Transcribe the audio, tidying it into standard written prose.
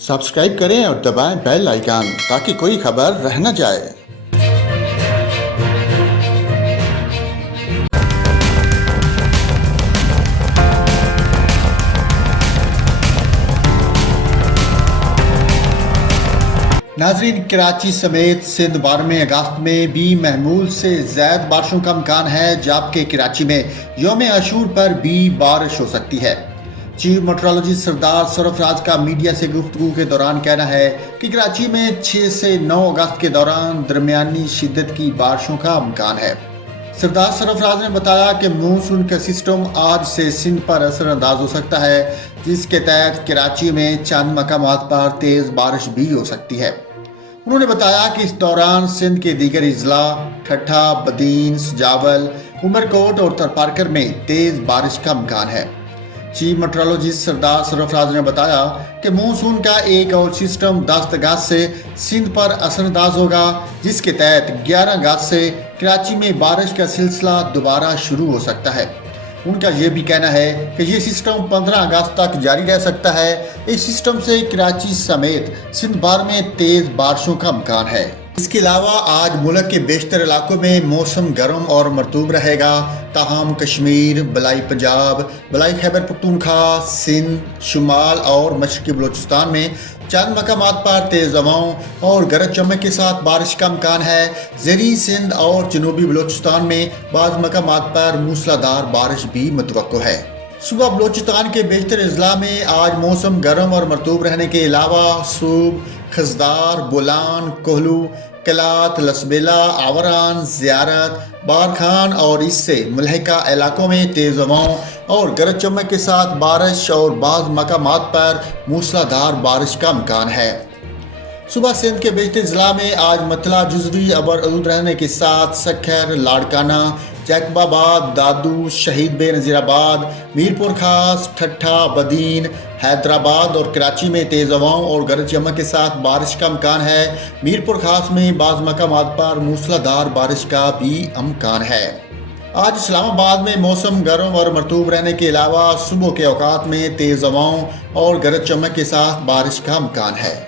Subscribe करें और दबाएं बेल आइकन ताकि कोई खबर रह न जाए। नाजरीन, कराची समेत सिंध 12 अगस्त में भी महमूल से ज़्यादा बारिशों का इम्कान है, जबकि कराची में यौम आशूर पर भी बारिश हो सकती है। चीफ मेट्रोलॉजिस्ट सरदार सरफराज का मीडिया से गुफ्तगू के दौरान कहना है कि कराची में 6 से 9 अगस्त के दौरान दरमियानी शिद्दत की बारिशों का इम्कान है। सरदार सरफराज ने बताया कि मानसून का सिस्टम आज से सिंध पर असरअंदाज हो सकता है, जिसके तहत कराची में चंद मकामात पर तेज़ बारिश भी हो सकती है। उन्होंने बताया कि इस दौरान सिंध के दीगर अजला ठट्ठा, बदीन, सजावल, उमरकोट और तरपारकर में तेज़ बारिश का इम्कान है। चीफ मेट्रोलॉजिस्ट सरदार सरफराज ने बताया कि मानसून का एक और सिस्टम 10 अगस्त से सिंध पर असरअंदाज होगा, जिसके तहत 11 अगस्त से कराची में बारिश का सिलसिला दोबारा शुरू हो सकता है। उनका ये भी कहना है कि ये सिस्टम 15 अगस्त तक जारी रह सकता है। इस सिस्टम से कराची समेत सिंध भर में तेज़ बारिशों का इम्कान है। इसके अलावा आज मुल्क के बेशतर इलाकों में मौसम गर्म और मरतूब रहेगा, ताहम कश्मीर, बलाई पंजाब, बलाई खैबर पख्तूनख्वा, सिंध, शुमाल और मशरक़ी बलूचिस्तान में चंद मकामात पर तेज़ हवाओं और गरज चमक के साथ बारिश का इम्कान है। ज़ेरी सिंध और जनूबी बलूचिस्तान में बाज़ मकामात पर मूसलाधार बारिश भी मुतवक्को है। सुबह बलूचिस्तान के बेशतर अजला में आज मौसम गर्म और मरतूब रहने के अलावा सूब, खजदार, बोलान, कोहलू, कलात, लसबेला, आवरान, ज़ियारत, बारखान और इससे मुल्हिका इलाकों में तेज़ हवाओं और गरज चमक के साथ बारिश और बाज़ मकामात पर मूसलाधार बारिश का इम्कान है। सुबह सिंध के बेशतर ज़िला में आज मतला जुज़वी अबर आलूद रहने के साथ सखर, लाड़काना, जैकबाबाद, दादू, शहीद बेनज़ीराबाद, मीरपुर खास, ठट्ठा, बदीन, हैदराबाद और कराची में तेज़ हवाओं और गरज चमक के साथ बारिश का इम्कान है। मीरपुर खास में बाज़ मकामात पर मूसलाधार बारिश का भी इम्कान है। आज इस्लामाबाद में मौसम गर्म और मरतूब रहने के अलावा सुबह के औकात में तेज़ हवाओं और गरज चमक के साथ बारिश का इम्कान है।